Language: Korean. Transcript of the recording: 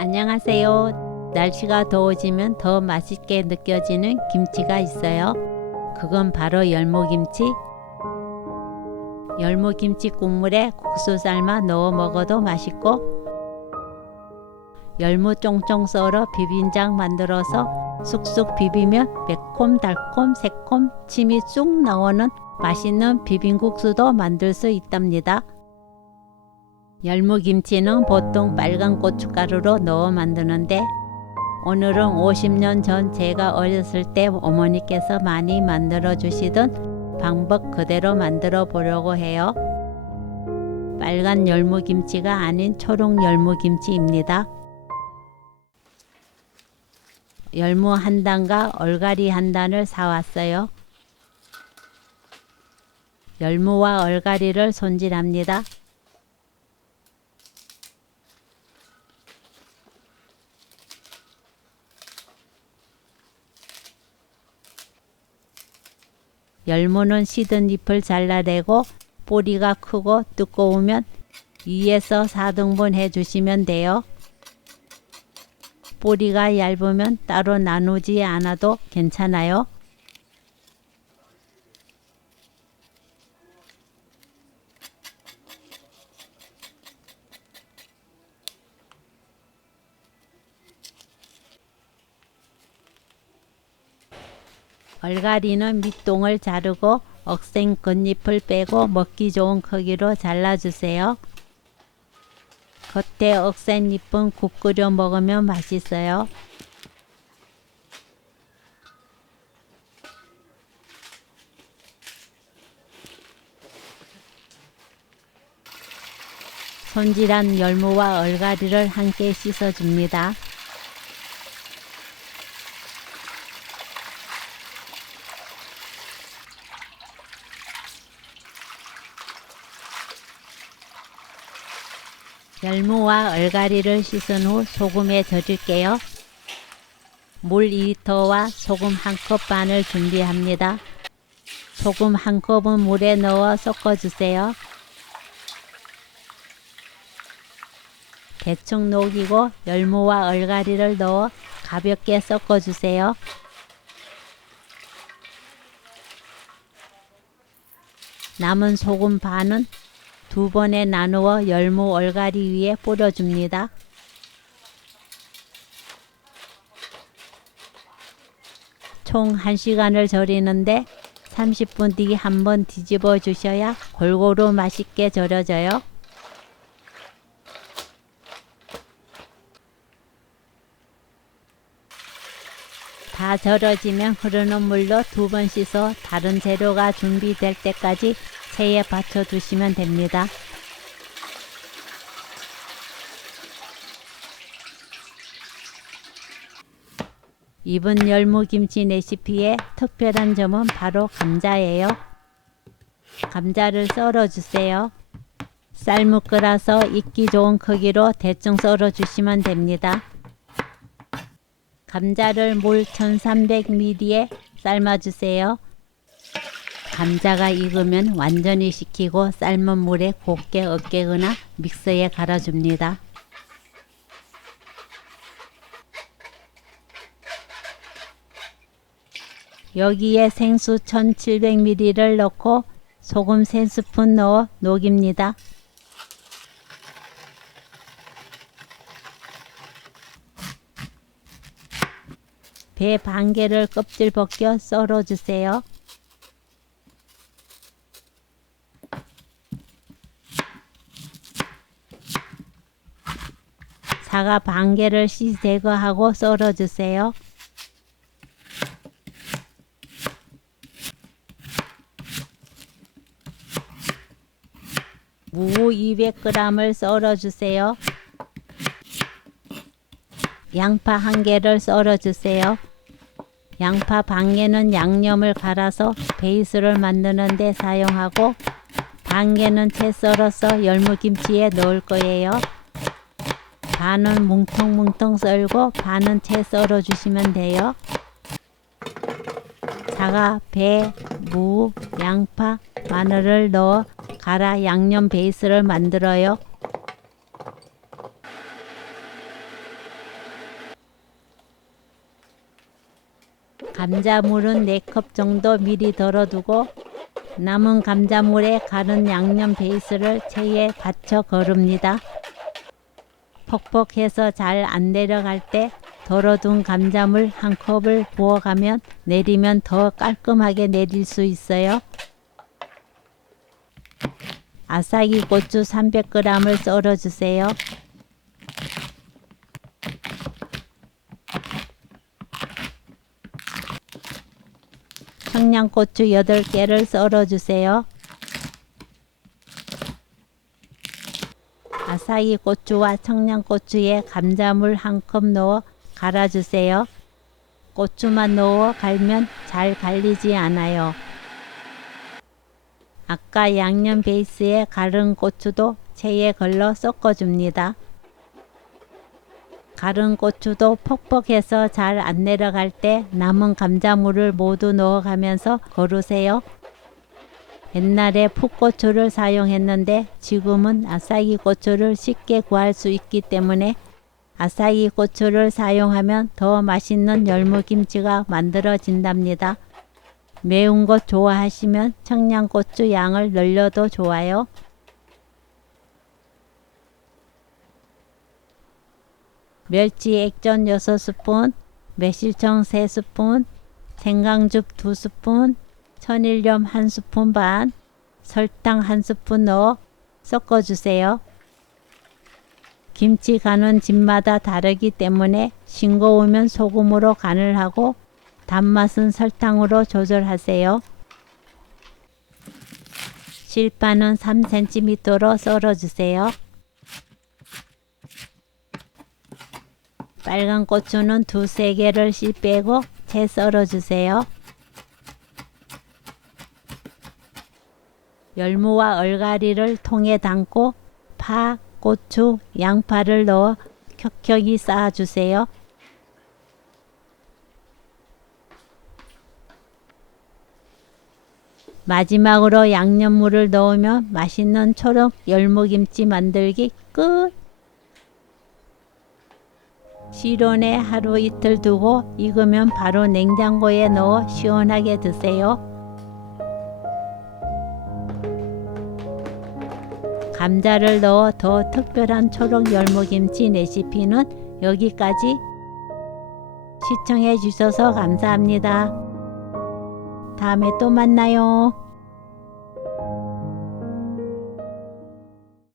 안녕하세요. 날씨가 더워지면 더 맛있게 느껴지는 김치가 있어요. 그건 바로 열무김치. 열무김치 국물에 국수 삶아 넣어 먹어도 맛있고, 열무 쫑쫑 썰어 비빔장 만들어서 쑥쑥 비비면 매콤 달콤 새콤 침이 쑥 나오는 맛있는 비빔국수도 만들 수 있답니다. 열무김치는 보통 빨간 고춧가루로 넣어 만드는데, 오늘은 50년 전 제가 어렸을 때 어머니께서 많이 만들어 주시던 방법 그대로 만들어 보려고 해요. 빨간 열무김치가 아닌 초록 열무김치입니다. 열무 한 단과 얼갈이 한 단을 사왔어요. 열무와 얼갈이를 손질합니다. 열무는 시든 잎을 잘라내고 뿌리가 크고 두꺼우면 2에서 4등분 해주시면 돼요. 뿌리가 얇으면 따로 나누지 않아도 괜찮아요. 얼갈이는 밑동을 자르고 억센 겉잎을 빼고 먹기 좋은 크기로 잘라주세요. 겉에 억센 잎은 국 끓여 먹으면 맛있어요. 손질한 열무와 얼갈이를 함께 씻어줍니다. 열무와 얼갈이를 씻은 후 소금에 절일게요. 물 2리터와 소금 1컵 반을 준비합니다. 소금 1컵은 물에 넣어 섞어주세요. 대충 녹이고 열무와 얼갈이를 넣어 가볍게 섞어주세요. 남은 소금 반은 2번에 나누어 열무 얼갈이 위에 뿌려줍니다. 총 1시간을 절이는데 30분 뒤 한번 뒤집어 주셔야 골고루 맛있게 절여져요. 다 절여지면 흐르는 물로 2번 씻어 다른 재료가 준비될 때까지 체에 받쳐 두시면 됩니다. 이번 열무김치 레시피의 특별한 점은 바로 감자예요. 감자를 썰어 주세요. 쌀무 끓여서 익기 좋은 크기로 대충 썰어 주시면 됩니다. 감자를 물 1300ml에 삶아 주세요. 감자가 익으면 완전히 식히고 삶은 물에 곱게 으깨거나 믹서에 갈아줍니다. 여기에 생수 1700ml를 넣고 소금 3스푼 넣어 녹입니다. 배 반 개를 껍질 벗겨 썰어 주세요. 사과 반 개를 씨 제거하고 썰어 주세요. 무 200g을 썰어 주세요. 양파 1개를 썰어 주세요. 양파 반 개는 양념을 갈아서 베이스를 만드는 데 사용하고, 반 개는 채 썰어서 열무김치에 넣을 거예요. 반은 뭉텅뭉텅 썰고 반은 채 썰어 주시면 돼요. 사과, 배, 무, 양파, 마늘을 넣어 갈아 양념 베이스를 만들어요. 감자물은 4컵 정도 미리 덜어두고 남은 감자물에 갈은 양념 베이스를 체에 받쳐 거릅니다. 퍽퍽해서 잘 안 내려갈 때 덜어둔 감자물 한 컵을 부어가면 내리면 더 깔끔하게 내릴 수 있어요. 아삭이 고추 300g을 썰어주세요. 청양고추 8개를 썰어주세요. 아삭이 고추와 청양고추에 감자물 1컵 넣어 갈아주세요. 고추만 넣어 갈면 잘 갈리지 않아요. 아까 양념 베이스에 갈은 고추도 체에 걸러 섞어줍니다. 갈은 고추도 퍽퍽해서 잘 안 내려갈 때 남은 감자물을 모두 넣어가면서 거르세요. 옛날에 풋고추를 사용했는데 지금은 아삭이 고추를 쉽게 구할 수 있기 때문에 아삭이 고추를 사용하면 더 맛있는 열무김치가 만들어진답니다. 매운 거 좋아하시면 청양고추 양을 늘려도 좋아요. 멸치 액젓 6스푼, 매실청 3스푼, 생강즙 2스푼, 천일염 1스푼 반, 설탕 1스푼 넣어 섞어주세요. 김치 간은 집마다 다르기 때문에 싱거우면 소금으로 간을 하고 단맛은 설탕으로 조절하세요. 실파는 3cm로 썰어주세요. 빨간 고추는 2~3개를 씨 빼고 채 썰어주세요. 열무와 얼갈이를 통에 담고 파, 고추, 양파를 넣어 켜켜이 쌓아주세요. 마지막으로 양념물을 넣으면 맛있는 초록 열무김치 만들기 끝! 실온에 하루 이틀 두고 익으면 바로 냉장고에 넣어 시원하게 드세요. 감자를 넣어 더 특별한 초록 열무김치 레시피는 여기까지. 시청해 주셔서 감사합니다. 다음에 또 만나요.